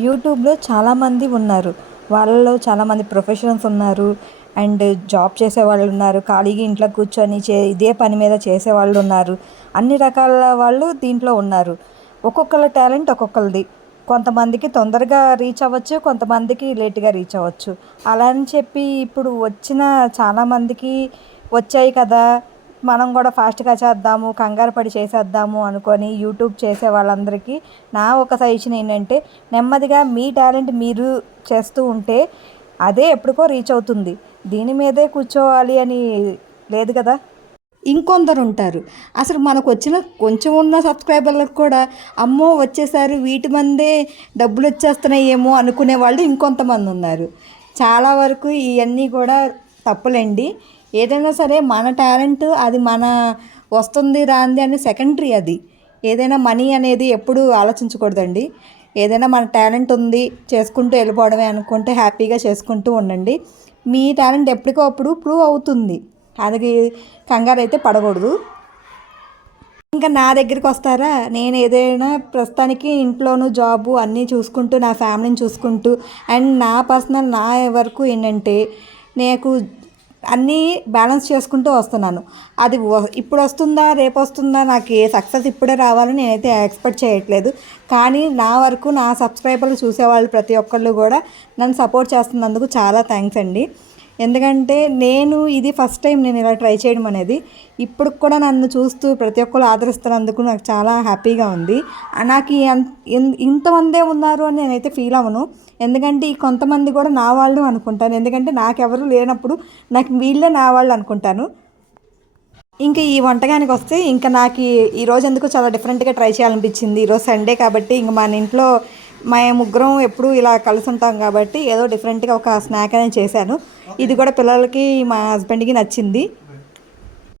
యూట్యూబ్‌లో చాలామంది ఉన్నారు. వాళ్ళలో చాలామంది ప్రొఫెషనల్స్ ఉన్నారు. అండ్ జాబ్ చేసేవాళ్ళున్నారు. ఖాళీగా ఇంట్లో కూర్చొని ఇదే పని మీద చేసేవాళ్ళున్నారు. అన్ని రకాల వాళ్ళు దీంట్లో ఉన్నారు. ఒక్కొక్కళ్ళ టాలెంట్ ఒక్కొక్కళ్ళది. కొంతమందికి తొందరగా రీచ్ అవ్వచ్చు. కొంతమందికి లేట్‌గా రీచ్ అవ్వచ్చు. అలా అని చెప్పి ఇప్పుడు వచ్చిన చాలామందికి వచ్చాయి కదా! మనం కూడా ఫాస్ట్‌గా చేద్దాము, కంగారు పడి చేసేద్దాము అనుకోని యూట్యూబ్ చేసే వాళ్ళందరికీ నా ఒక సజెషన్ ఏంటంటే, నెమ్మదిగా మీ టాలెంట్ మీరు చేస్తూ ఉంటే అదే ఎప్పటికో రీచ్ అవుతుంది. దీని మీదే కూర్చోవాలి అని లేదు కదా! ఇంకొందరుంటారు. అసలు మనకొచ్చిన కొంచెం ఉన్న సబ్స్క్రైబర్లకు కూడా అమ్మో! వచ్చేసారు వీటి మందే డబ్బులొచ్చేస్తున్నాయేమో అనుకునే వాళ్ళు ఇంకొంతమందున్నారు. చాలా వరకు ఇయన్నీ కూడా తప్పులండి. ఏదైనా సరే మన టాలెంట్ అది మన వస్తుంది రాంది అని సెకండరీ అది. ఏదైనా మనీ అనేది ఎప్పుడూ ఆలోచించకూడదండి. ఏదైనా మన టాలెంట్ ఉంది చేసుకుంటూ వెళ్ళిపోవడమే అనుకుంటే హ్యాపీగా చేసుకుంటూ ఉండండి. మీ టాలెంట్ ఎప్పటికో అప్పుడు ప్రూవ్ అవుతుంది. అది కంగారైతే పడకూడదు. ఇంకా నా దగ్గరికొస్తారా, నేను ఏదైనా ప్రస్తుతానికి ఇంట్లోనూ జాబు అన్నీ చూసుకుంటూ, నా ఫ్యామిలీని చూసుకుంటూ అండ్ నా పర్సనల్ నా వరకు ఏంటంటే, నాకు అన్నీ బ్యాలెన్స్ చేసుకుంటూ వస్తున్నాను. అది ఇప్పుడొస్తుందా, రేపొస్తుందా, నాకు ఏ సక్సెస్ ఇప్పుడే రావాలని నేనైతే ఎక్స్‌పెక్ట్ చేయట్లేదు. కానీ నా వరకు నా సబ్స్క్రైబర్లు చూసేవాళ్ళు ప్రతి ఒక్కళ్ళు కూడా నన్ను సపోర్ట్ చేస్తున్నందుకు చాలా థ్యాంక్స్ అండి. ఎందుకంటే ఇది ఫస్ట్ టైం నేను ఇలా ట్రై చేయడం అనేది. ఇప్పటికి కూడా నన్ను చూస్తూ ప్రతి ఒక్కళ్ళు ఆదరిస్తున్నందుకు నాకు చాలా హ్యాపీగా ఉంది. నాకు ఇంతమందే ఉన్నారు అని నేనైతే ఫీల్ అవ్వను. ఎందుకంటే ఈ కొంతమంది కూడా నా వాళ్ళు అనుకుంటాను. ఎందుకంటే నాకెవరు లేనప్పుడు నాకు వీళ్ళే నా వాళ్ళు అనుకుంటాను. ఇంక ఈ వంటకానికొస్తే నాకు ఈరోజు ఎందుకో చాలా డిఫరెంట్‌గా ట్రై చేయాలనిపించింది. ఈరోజు సండే కాబట్టి ఇంక మన ఇంట్లో ముగ్గురం ఎప్పుడూ ఇలా కలిసి ఉంటాం కాబట్టి ఏదో డిఫరెంట్‌గా ఒక స్నాక్ అనేది చేశాను. ఇది కూడా పిల్లలకి మా హస్బెండ్‌కి నచ్చింది.